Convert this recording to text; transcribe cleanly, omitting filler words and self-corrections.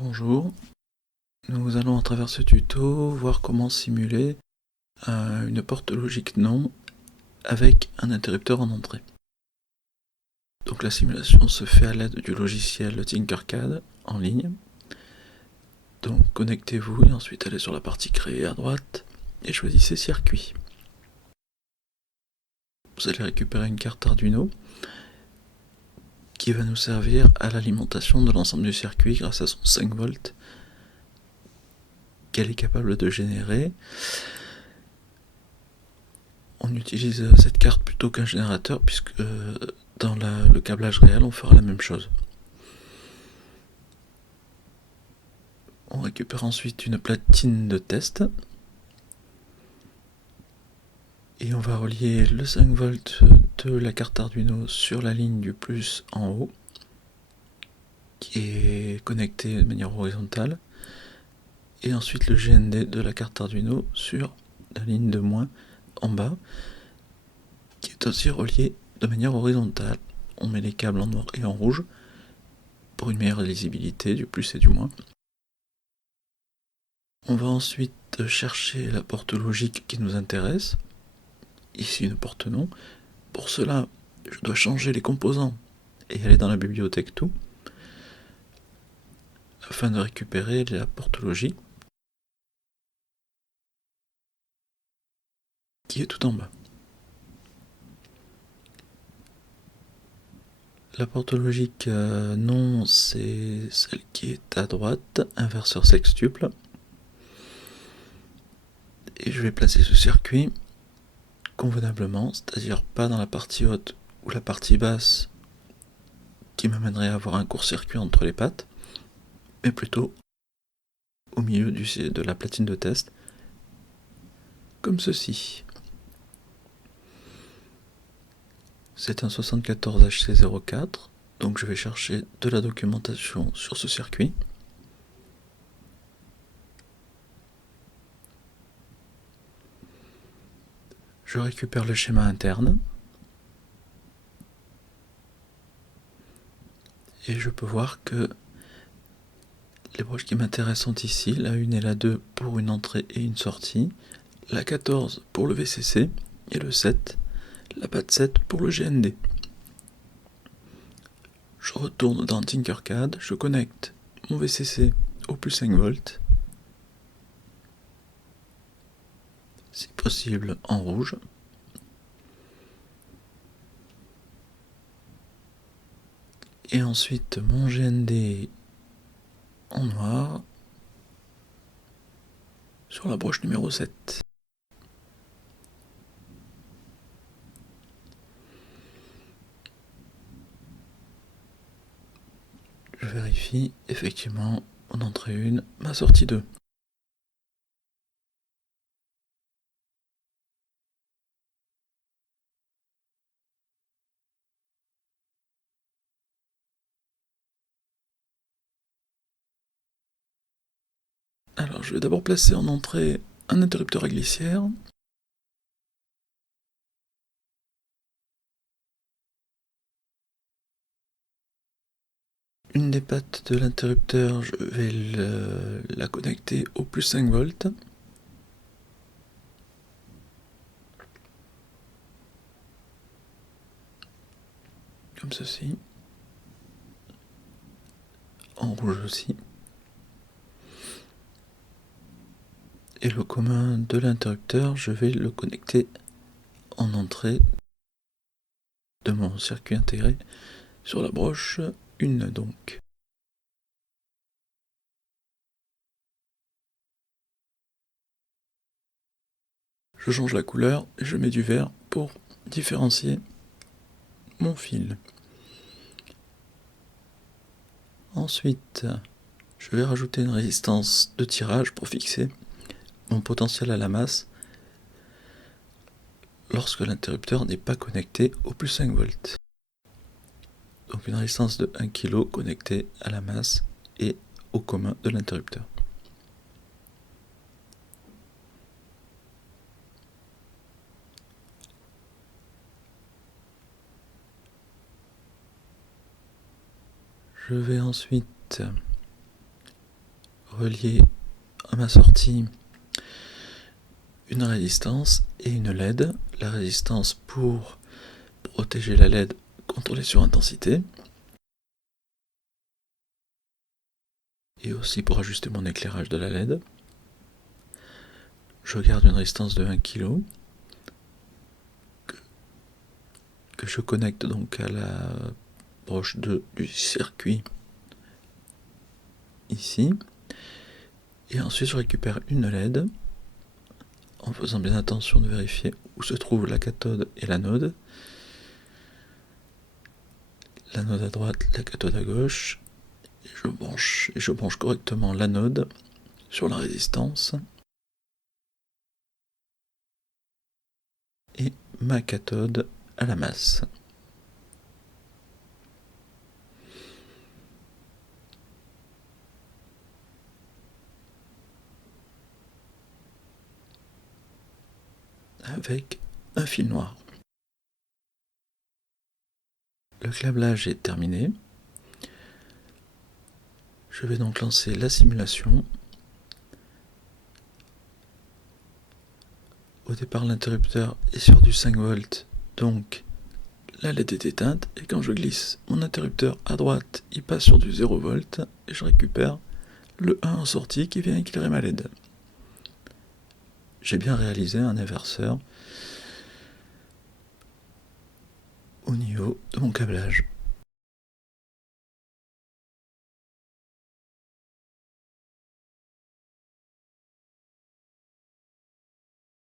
Bonjour, nous allons à travers ce tuto voir comment simuler une porte logique non avec un interrupteur en entrée. Donc la simulation se fait à l'aide du logiciel Tinkercad en ligne. Donc connectez-vous et ensuite allez sur la partie créer à droite et choisissez circuit. Vous allez récupérer une carte Arduino qui va nous servir à l'alimentation de l'ensemble du circuit grâce à son 5 volts qu'elle est capable de générer. On utilise cette carte plutôt qu'un générateur puisque dans le câblage réel on fera la même chose. On récupère ensuite une platine de test et on va relier le 5 volts de la carte Arduino sur la ligne du plus en haut qui est connectée de manière horizontale et ensuite le GND de la carte Arduino sur la ligne de moins en bas qui est aussi reliée de manière horizontale. On met les câbles en noir et en rouge pour une meilleure lisibilité du plus et du moins. On va ensuite chercher la porte logique qui nous intéresse, ici une porte non. Pour cela, je dois changer les composants et aller dans la bibliothèque tout, afin de récupérer la porte logique qui est tout en bas. La porte logique non, c'est celle qui est à droite, inverseur sextuple. Et je vais placer ce circuit convenablement, c'est-à-dire pas dans la partie haute ou la partie basse qui m'amènerait à avoir un court-circuit entre les pattes, mais plutôt au milieu de la platine de test, comme ceci. C'est un 74HC04, donc je vais chercher de la documentation sur ce circuit. Je récupère le schéma interne. Et je peux voir que les broches qui m'intéressent sont ici, la 1 et la 2 pour une entrée et une sortie, la 14 pour le VCC et le 7, la patte 7 pour le GND. Je retourne dans Tinkercad, je connecte mon VCC au plus 5 volts, si possible en rouge. Et ensuite mon GND en noir sur la broche numéro 7. Je vérifie, effectivement, mon entrée 1, ma sortie 2. Alors je vais d'abord placer en entrée un interrupteur à glissière. Une des pattes de l'interrupteur, je vais la connecter au plus 5 volts. Comme ceci. En rouge aussi. Et le commun de l'interrupteur, je vais le connecter en entrée de mon circuit intégré sur la broche 1 donc. Je change la couleur et je mets du vert pour différencier mon fil. Ensuite, je vais rajouter une résistance de tirage pour fixer mon potentiel à la masse lorsque l'interrupteur n'est pas connecté au plus 5 volts. Donc une résistance de 1 kg connectée à la masse et au commun de l'interrupteur. Je vais ensuite relier à ma sortie une résistance et une LED. La résistance pour protéger la LED contre les surintensités et aussi pour ajuster mon éclairage de la LED. Je garde une résistance de 1 kg que je connecte donc à la broche 2 du circuit ici. Et ensuite je récupère une LED en faisant bien attention de vérifier où se trouve la cathode et l'anode. L'anode à droite, la cathode à gauche. Et je branche correctement l'anode sur la résistance. Et ma cathode à la masse. Avec un fil noir. Le câblage est terminé. Je vais donc lancer la simulation. Au départ, l'interrupteur est sur du 5 volts, donc la LED est éteinte. Et quand je glisse mon interrupteur à droite, il passe sur du 0 volt et je récupère le 1 en sortie qui vient éclairer ma LED. J'ai bien réalisé un inverseur au niveau de mon câblage.